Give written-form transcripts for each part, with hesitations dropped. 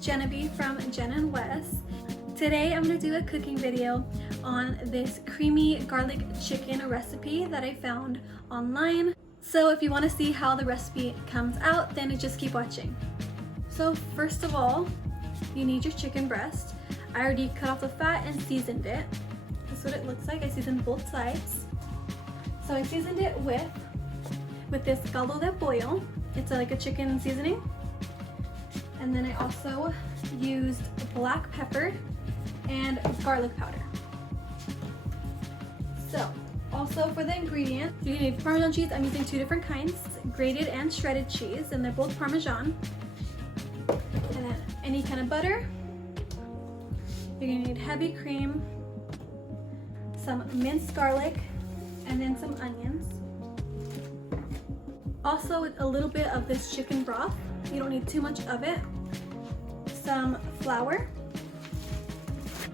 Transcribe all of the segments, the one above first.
Genevieve from Jen and Wes. Today I'm going to do a cooking video on this creamy garlic chicken recipe that I found online. So if you want to see how the recipe comes out, then just keep watching. So first of all, you need your chicken breast. I already cut off the fat and seasoned it. That's what it looks like. I seasoned both sides. So I seasoned it with this caldo de pollo. It's like a chicken seasoning. And then I also used black pepper and garlic powder. So, also for the ingredients, you need Parmesan cheese. I'm using two different kinds, grated and shredded cheese, and they're both Parmesan. And then any kind of butter. You're gonna need heavy cream, some minced garlic, and then some onions. Also a little bit of this chicken broth. You don't need too much of it. Some flour,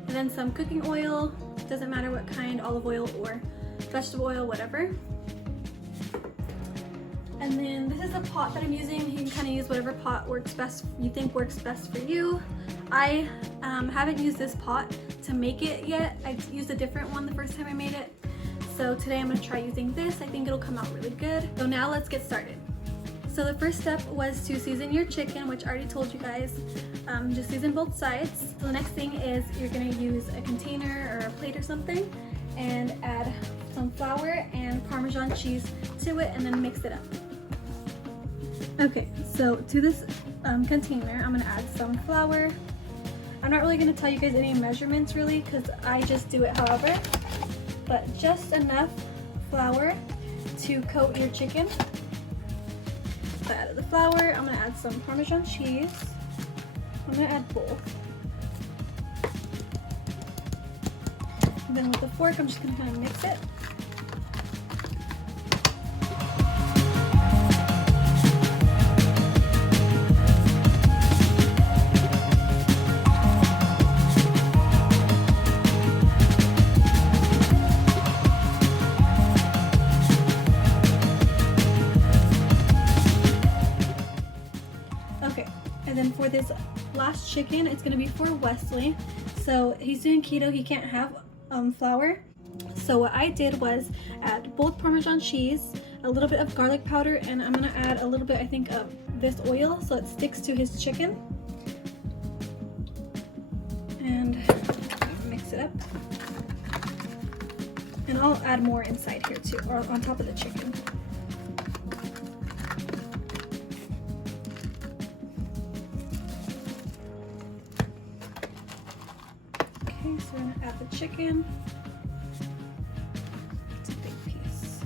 and then some cooking oil. Doesn't matter what kind, olive oil or vegetable oil, whatever. And then this is the pot that I'm using. You can kind of use whatever pot works best, you think works best for you. I haven't used this pot to make it yet. I used a different one the first time I made it. So today I'm gonna try using this. I think it'll come out really good. So now let's get started. So the first step was to season your chicken, which I already told you guys. Just season both sides. So the next thing is you're gonna use a container or a plate or something and add some flour and Parmesan cheese to it and then mix it up. Okay, so to this container, I'm gonna add some flour. I'm not really gonna tell you guys any measurements really because I just do it however, but just enough flour to coat your chicken. So I added the flour. I'm gonna add some Parmesan cheese. I'm gonna add both. And then with the fork, I'm just gonna kind of mix it. Okay, and then for this last chicken, it's gonna be for Wesley. So he's doing keto, he can't have flour. So what I did was add both Parmesan cheese, a little bit of garlic powder, and I'm gonna add a little bit, I think, of this oil so it sticks to his chicken. And mix it up. And I'll add more inside here too, or on top of the chicken. Okay, so we're gonna add the chicken. It's a big piece.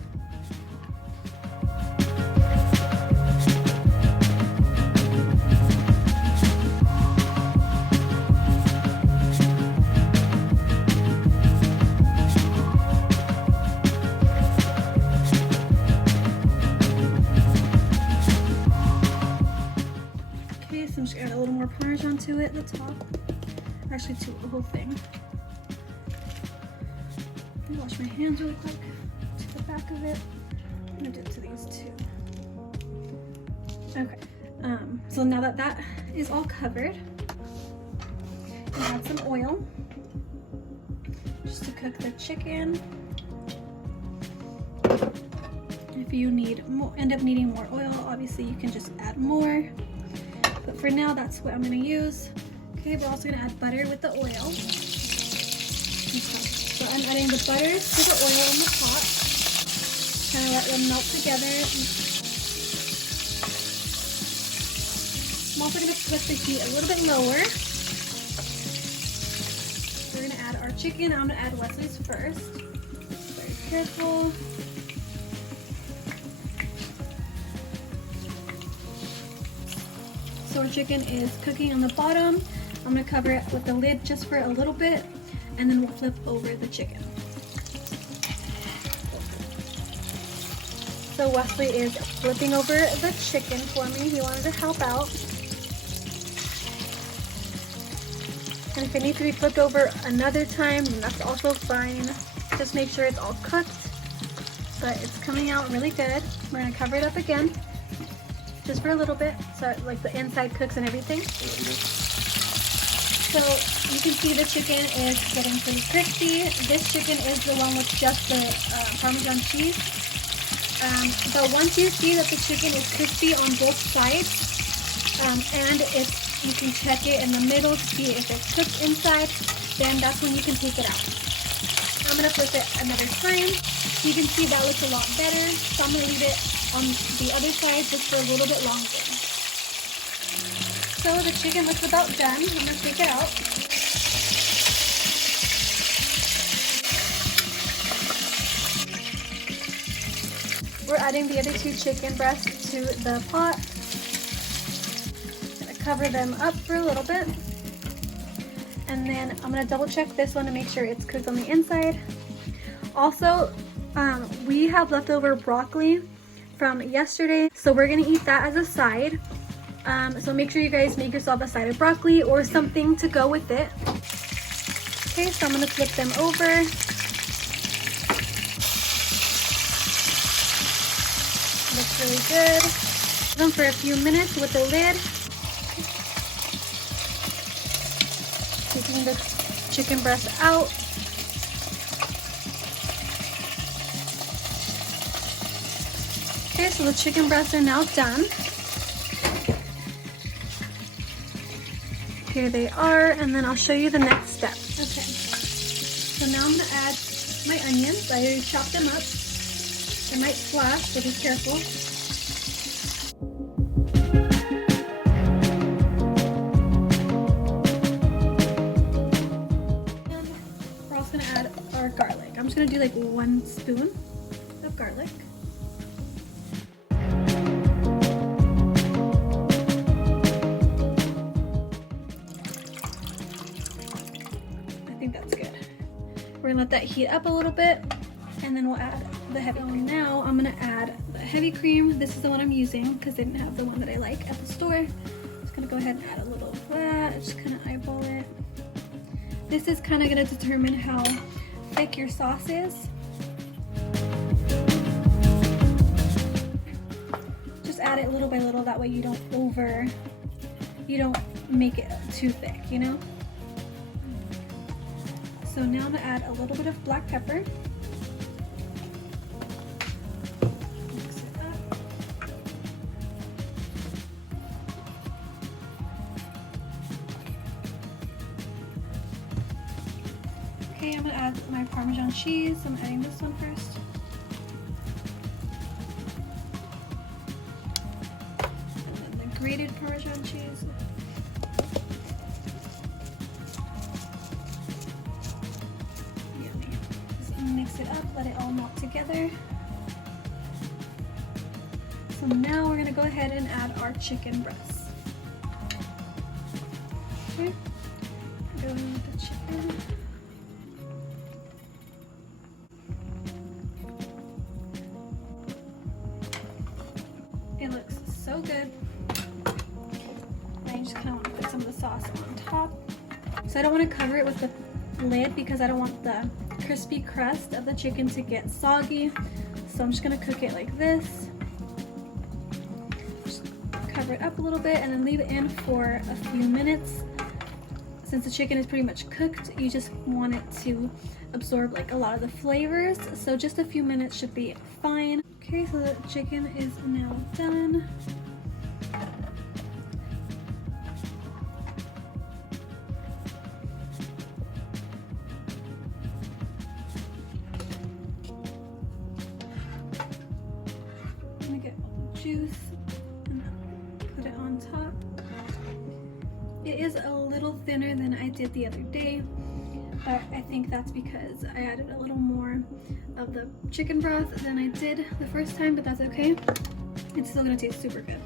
Okay, so I'm just gonna add a little more Parmesan to it at the top. Actually, to the whole thing. Let me wash my hands really quick to the back of it. I'm gonna do it to these two. Okay, so now that that is all covered, I'm gonna add some oil just to cook the chicken. If you need more, end up needing more oil, obviously you can just add more. But for now, that's what I'm gonna use. Okay, we're also gonna add butter with the oil. Okay. So I'm adding the butter to the oil in the pot. Kind of let them melt together. I'm also going to put the heat a little bit lower. We're going to add our chicken. I'm going to add Wesley's first. Very careful. So our chicken is cooking on the bottom. I'm going to cover it with the lid just for a little bit, and then we'll flip over the chicken. So Wesley is flipping over the chicken for me. He wanted to help out. And if it needs to be flipped over another time, then that's also fine. Just make sure it's all cooked. But it's coming out really good. We're going to cover it up again, just for a little bit, so like the inside cooks and everything. So you can see the chicken is getting pretty crispy. This chicken is the one with just the Parmesan cheese. But once you see that the chicken is crispy on both sides, and if you can check it in the middle to see if it's cooked inside, then that's when you can take it out. I'm going to flip it another time. You can see that looks a lot better, so I'm going to leave it on the other side just for a little bit longer. So the chicken looks about done. I'm going to take it out. We're adding the other 2 chicken breasts to the pot. I'm going to cover them up for a little bit. And then I'm going to double check this one to make sure it's cooked on the inside. Also, we have leftover broccoli from yesterday, so we're going to eat that as a side. So make sure you guys make yourself a side of broccoli or something to go with it. Okay, so I'm going to flip them over. Looks really good. Leave them for a few minutes with the lid. Taking the chicken breast out. Okay, so the chicken breasts are now done. Here they are, and then I'll show you the next step. Okay, so now I'm going to add my onions. I already chopped them up. They might splash, so be careful. And we're also going to add our garlic. I'm just going to do like 1 spoon of garlic. We're gonna let that heat up a little bit, and then we'll add the heavy cream. Now I'm gonna add the heavy cream. This is the one I'm using because they didn't have the one that I like at the store. Just gonna go ahead and add a little of that. Just kind of eyeball it. This is kind of gonna determine how thick your sauce is. Just add it little by little. That way you don't make it too thick, you know? So now I'm going to add a little bit of black pepper. Mix it up. Okay, I'm going to add my Parmesan cheese. I'm adding this one first. And then the grated Parmesan cheese. Mix it up, let it all melt together. So now we're going to go ahead and add our chicken breasts. Okay, go in with the chicken. It looks so good. I just kind of want to put some of the sauce on top. So I don't want to cover it with the lid because I don't want the crispy crust of the chicken to get soggy. So I'm just going to cook it like this. Just cover it up a little bit and then leave it in for a few minutes. Since the chicken is pretty much cooked, you just want it to absorb like a lot of the flavors. So just a few minutes should be fine. Okay, so the chicken is now done. Juice and put it on top. thinner than I did the other day, but I think that's because I added a little more of the chicken broth than I did the first time, but that's okay. It's still gonna taste super good.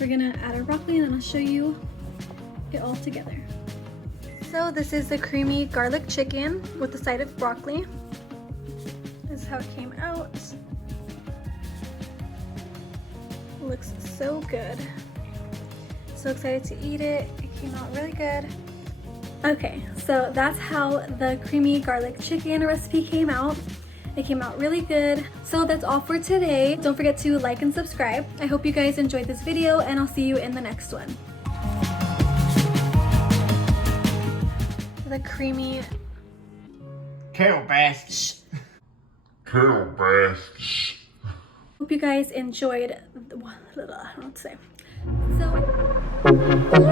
We're gonna add our broccoli and then I'll show you it all together. So this is the creamy garlic chicken with the side of broccoli. This is how it came out. Looks so good. So excited to eat it. It came out really good. Okay, so that's how the creamy garlic chicken recipe came out. It came out really good. So that's all for today. Don't forget to like and subscribe. I hope you guys enjoyed this video and I'll see you in the next one. The creamy kielbasa. Hope you guys enjoyed. I don't know what to say. So.